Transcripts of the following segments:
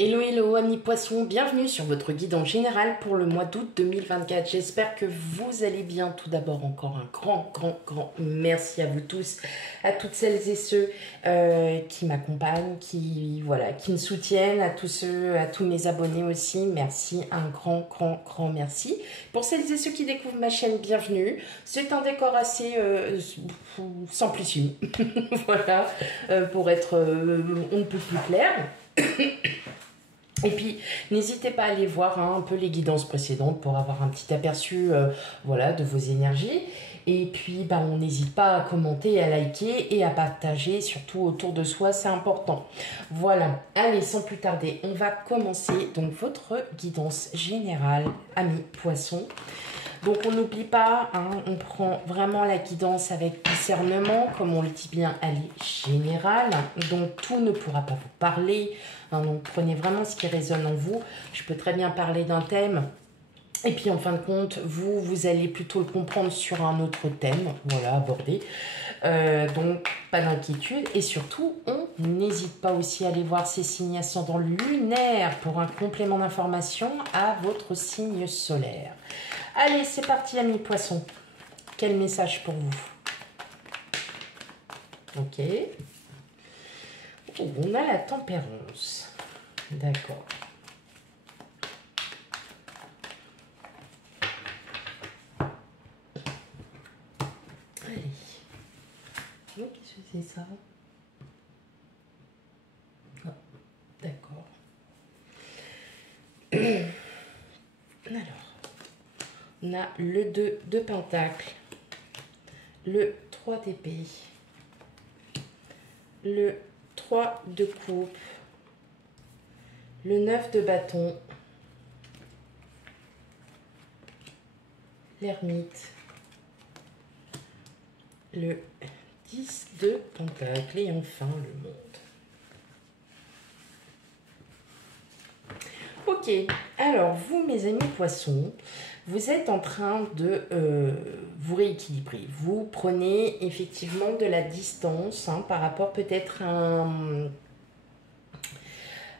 Hello, hello, amis poissons, bienvenue sur votre guide en général pour le mois d'août 2024. J'espère que vous allez bien. Tout d'abord, encore un grand merci à vous tous, à toutes celles et ceux qui m'accompagnent, qui me soutiennent, à tous mes abonnés aussi. Merci, un grand merci. Pour celles et ceux qui découvrent ma chaîne, bienvenue. C'est un décor assez simplissime, voilà, pour être on ne peut plus clair. Et puis, n'hésitez pas à aller voir un peu les guidances précédentes pour avoir un petit aperçu voilà, de vos énergies. Et puis, on n'hésite pas à commenter, à liker et à partager, surtout autour de soi, c'est important. Voilà, allez, sans plus tarder, on va commencer donc votre guidance générale, amis poissons. Donc, on n'oublie pas, on prend vraiment la guidance avec discernement, comme on le dit bien, elle est générale. Donc, tout ne pourra pas vous parler. Donc, prenez vraiment ce qui résonne en vous. Je peux très bien parler d'un thème. Et puis, en fin de compte, vous allez plutôt le comprendre sur un autre thème. Voilà, abordé. Donc, pas d'inquiétude. Et surtout, on n'hésite pas aussi à aller voir ces signes ascendants lunaires pour un complément d'information à votre signe solaire. Allez, c'est parti, amis poissons. Quel message pour vous? Ok. Oh, on a la tempérance. D'accord. Allez. Oh, qu'est-ce que c'est ça? Oh, d'accord. Alors. On a le 2 de Pentacle, le 3 d'épée, le 3 de coupe, le 9 de bâton, l'ermite, le 10 de Pentacle et enfin le monde. Ok, alors vous mes amis poissons, vous êtes en train de vous rééquilibrer. Vous prenez effectivement de la distance par rapport peut-être à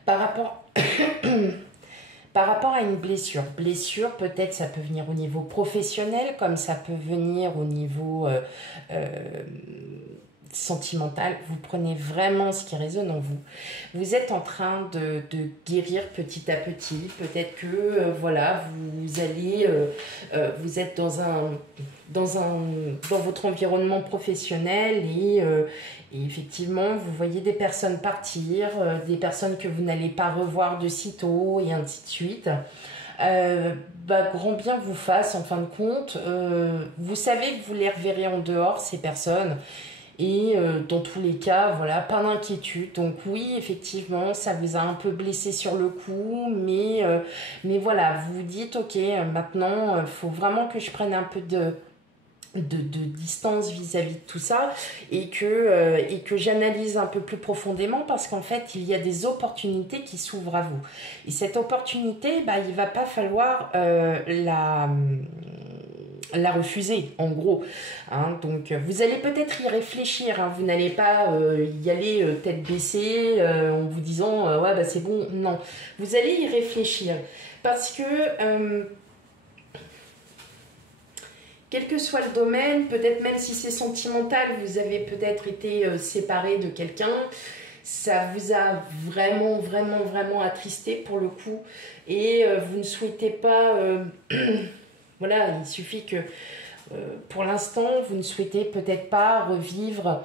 par rapport à une blessure. Blessure, peut-être ça peut venir au niveau professionnel, comme ça peut venir au niveau sentimental. Vous prenez vraiment ce qui résonne en vous. Vous êtes en train de guérir petit à petit. Peut-être que voilà, vous allez vous êtes dans votre environnement professionnel et effectivement vous voyez des personnes partir, des personnes que vous n'allez pas revoir de sitôt et ainsi de suite. Grand bien vous fasse en fin de compte. Vous savez que vous les reverrez en dehors, ces personnes. Et dans tous les cas, voilà, pas d'inquiétude. Donc oui, effectivement, ça vous a un peu blessé sur le coup, mais voilà, vous vous dites, ok, maintenant, il faut vraiment que je prenne un peu de distance vis-à-vis de tout ça et que j'analyse un peu plus profondément parce qu'en fait, il y a des opportunités qui s'ouvrent à vous. Et cette opportunité, il va pas falloir la refuser en gros donc vous allez peut-être y réfléchir vous n'allez pas y aller tête baissée en vous disant ouais c'est bon, non, vous allez y réfléchir parce que quel que soit le domaine, peut-être même si c'est sentimental, vous avez peut-être été séparé de quelqu'un, ça vous a vraiment attristé pour le coup et vous ne souhaitez pas voilà, il suffit que pour l'instant, vous ne souhaitez peut-être pas revivre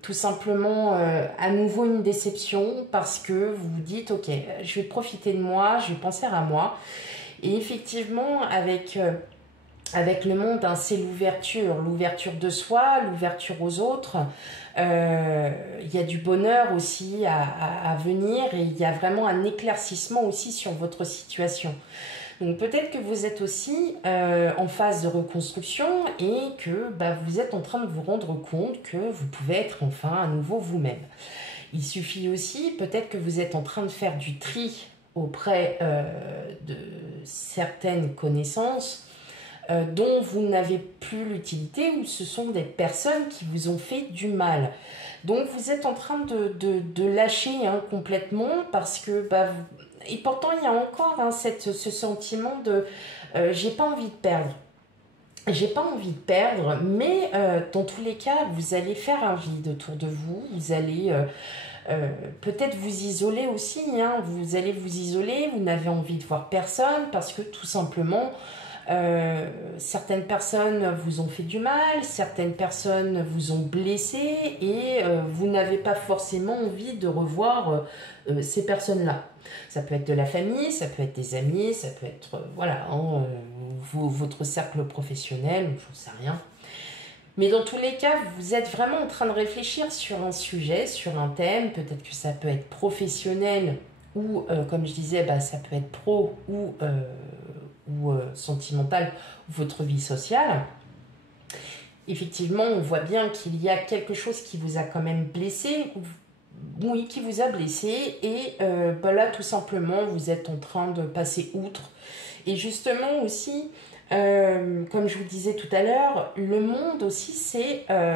tout simplement à nouveau une déception parce que vous vous dites, ok, je vais profiter de moi, je vais penser à moi. Et effectivement, avec le monde, c'est l'ouverture de soi, l'ouverture aux autres. Il y a du bonheur aussi à venir et il y a vraiment un éclaircissement aussi sur votre situation. Donc peut-être que vous êtes aussi en phase de reconstruction et que vous êtes en train de vous rendre compte que vous pouvez être enfin à nouveau vous-même. Il suffit aussi, peut-être que vous êtes en train de faire du tri auprès de certaines connaissances dont vous n'avez plus l'utilité ou ce sont des personnes qui vous ont fait du mal. Donc vous êtes en train de lâcher hein, complètement parce que bah, et pourtant il y a encore hein, ce sentiment de j'ai pas envie de perdre. J'ai pas envie de perdre, mais dans tous les cas, vous allez faire un vide autour de vous. Vous allez peut-être vous isoler aussi. Hein, vous allez vous isoler. Vous n'avez envie de voir personne parce que tout simplement, certaines personnes vous ont fait du mal, certaines personnes vous ont blessé et vous n'avez pas forcément envie de revoir ces personnes-là. Ça peut être de la famille, ça peut être des amis, ça peut être voilà, hein, votre cercle professionnel, je ne sais rien. Mais dans tous les cas, vous êtes vraiment en train de réfléchir sur un sujet, sur un thème. Peut-être que ça peut être professionnel ou, comme je disais, bah, ça peut être pro ou sentimental, ou votre vie sociale. Effectivement, on voit bien qu'il y a quelque chose qui vous a quand même blessé, oui, qui vous a blessé, et bah là, tout simplement, vous êtes en train de passer outre. Et justement aussi, comme je vous disais tout à l'heure, le monde aussi,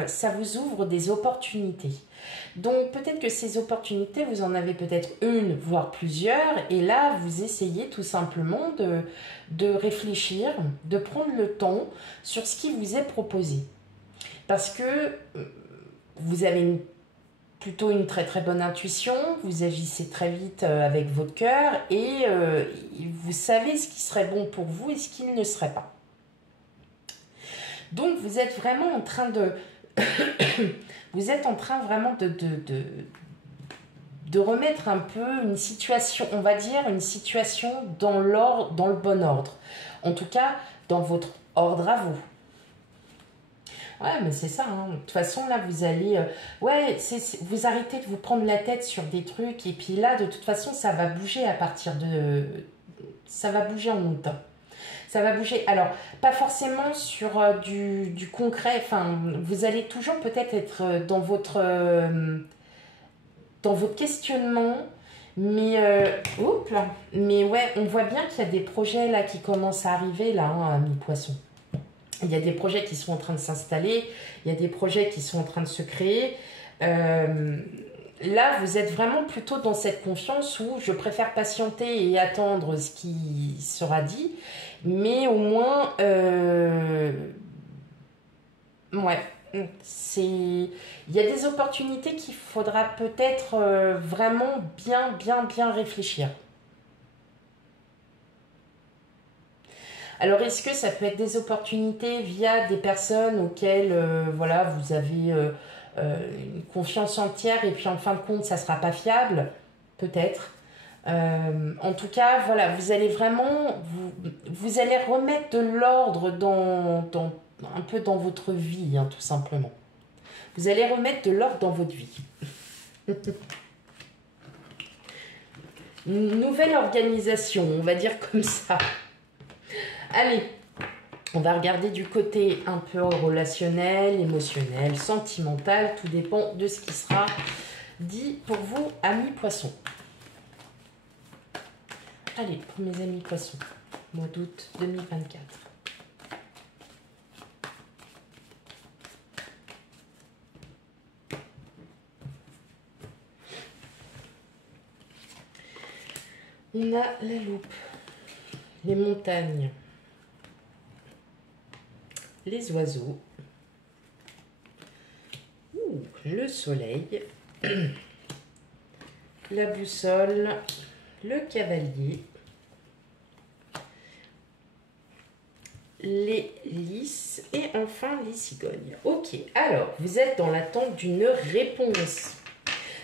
ça vous ouvre des opportunités. Donc peut-être que ces opportunités, vous en avez peut-être une, voire plusieurs, et là, vous essayez tout simplement de réfléchir, de prendre le temps sur ce qui vous est proposé. Parce que vous avez plutôt une très très bonne intuition, vous agissez très vite avec votre cœur et vous savez ce qui serait bon pour vous et ce qui ne serait pas. Donc vous êtes vraiment en train de vous êtes en train vraiment de remettre un peu une situation, on va dire une situation dans le bon ordre. En tout cas, dans votre ordre à vous. Ouais, mais c'est ça. Hein. De toute façon, là, vous allez... vous arrêtez de vous prendre la tête sur des trucs. Et puis là, de toute façon, ça va bouger à partir de... Ça va bouger en août. Ça va bouger. Alors, pas forcément sur du concret. Enfin, vous allez toujours peut-être être dans votre questionnement. Mais, mais ouais, on voit bien qu'il y a des projets là qui commencent à arriver là, hein, à mi-poisson. Il y a des projets qui sont en train de s'installer, il y a des projets qui sont en train de se créer. Là, vous êtes vraiment plutôt dans cette confiance où je préfère patienter et attendre ce qui sera dit, mais au moins, ouais, il y a des opportunités qu'il faudra peut-être vraiment bien réfléchir. Alors, est-ce que ça peut être des opportunités via des personnes auxquelles voilà, vous avez une confiance entière et puis en fin de compte, ça ne sera pas fiable? Peut-être. En tout cas, voilà, vous allez vraiment, vous allez remettre de l'ordre un peu dans votre vie, hein, tout simplement. Vous allez remettre de l'ordre dans votre vie. Une nouvelle organisation, on va dire comme ça. Allez, on va regarder du côté un peu relationnel, émotionnel, sentimental. Tout dépend de ce qui sera dit pour vous, amis poissons. Allez, pour mes amis poissons, mois d'août 2024. On a la loupe, les montagnes, les oiseaux, le soleil, la boussole, le cavalier, les lys et enfin les cigognes. Ok, alors vous êtes dans l'attente d'une réponse.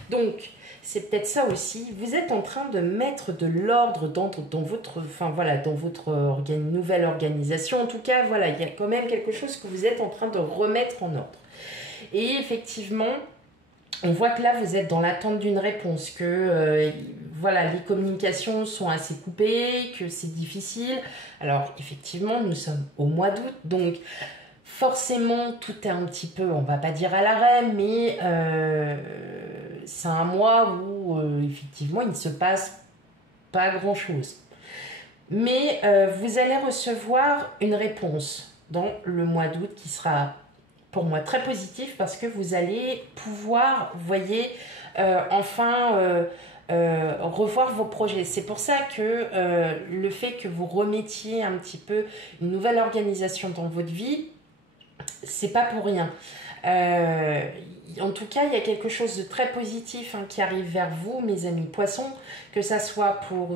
Donc, c'est peut-être ça aussi. Vous êtes en train de mettre de l'ordre dans votre, enfin voilà, dans votre nouvelle organisation. En tout cas, voilà, il y a quand même quelque chose que vous êtes en train de remettre en ordre. Et effectivement, on voit que là, vous êtes dans l'attente d'une réponse, que voilà, les communications sont assez coupées, que c'est difficile. Alors, effectivement, nous sommes au mois d'août, donc forcément, tout est un petit peu, on va pas dire à l'arrêt, mais c'est un mois où, effectivement, il ne se passe pas grand-chose. Mais vous allez recevoir une réponse dans le mois d'août qui sera pour moi très positif parce que vous allez pouvoir, vous voyez, enfin revoir vos projets. C'est pour ça que le fait que vous remettiez un petit peu une nouvelle organisation dans votre vie, c'est pas pour rien. En tout cas, il y a quelque chose de très positif qui arrive vers vous, mes amis poissons, que ça soit pour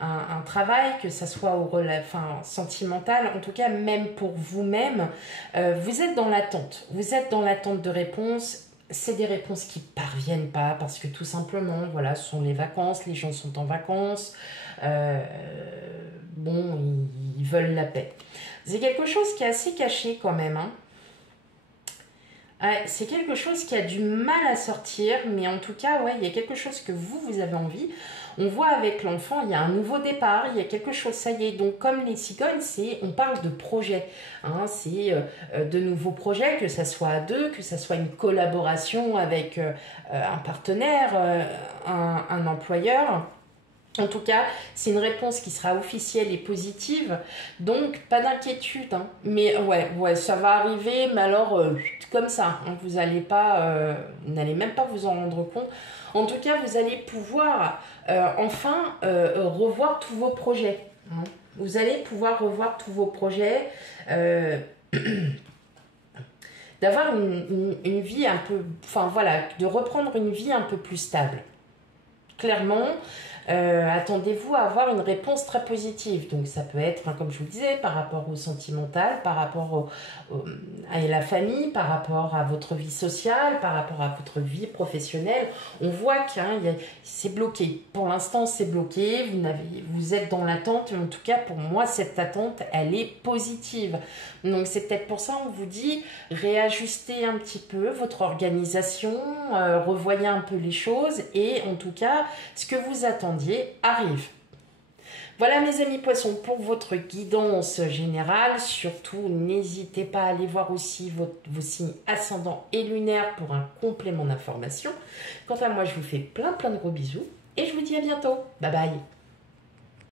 un travail, que ça soit sentimental, en tout cas même pour vous-même, vous êtes dans l'attente. Vous êtes dans l'attente de réponses. C'est des réponses qui parviennent pas parce que tout simplement, voilà, ce sont les vacances, les gens sont en vacances, bon, ils veulent la paix. C'est quelque chose qui est assez caché quand même, hein. C'est quelque chose qui a du mal à sortir, mais en tout cas, ouais, il y a quelque chose que vous avez envie. On voit avec l'enfant, il y a un nouveau départ, il y a quelque chose, ça y est. Donc, comme les cigognes, on parle de projet. Hein, c'est de nouveaux projets, que ça soit à deux, que ça soit une collaboration avec un partenaire, un employeur. En tout cas, c'est une réponse qui sera officielle et positive, donc pas d'inquiétude. Hein. Mais ouais, ça va arriver, mais alors comme ça, hein, vous n'allez même pas vous en rendre compte. En tout cas, vous allez pouvoir enfin revoir tous vos projets. Hein. Vous allez pouvoir revoir tous vos projets, d'avoir une vie un peu, enfin voilà, de reprendre une vie un peu plus stable. Clairement, attendez-vous à avoir une réponse très positive. Donc ça peut être, comme je vous le disais, par rapport au sentimental, par rapport à la famille, par rapport à votre vie sociale, par rapport à votre vie professionnelle. On voit que c'est bloqué. Pour l'instant, c'est bloqué. Vous êtes dans l'attente. En tout cas, pour moi, cette attente, elle est positive. Donc c'est peut-être pour ça on vous dit réajustez un petit peu votre organisation, revoyez un peu les choses et en tout cas, ce que vous attendiez arrive. Voilà mes amis poissons pour votre guidance générale. Surtout, n'hésitez pas à aller voir aussi vos signes ascendants et lunaires pour un complément d'information. Quant à moi, je vous fais plein de gros bisous et je vous dis à bientôt. Bye bye.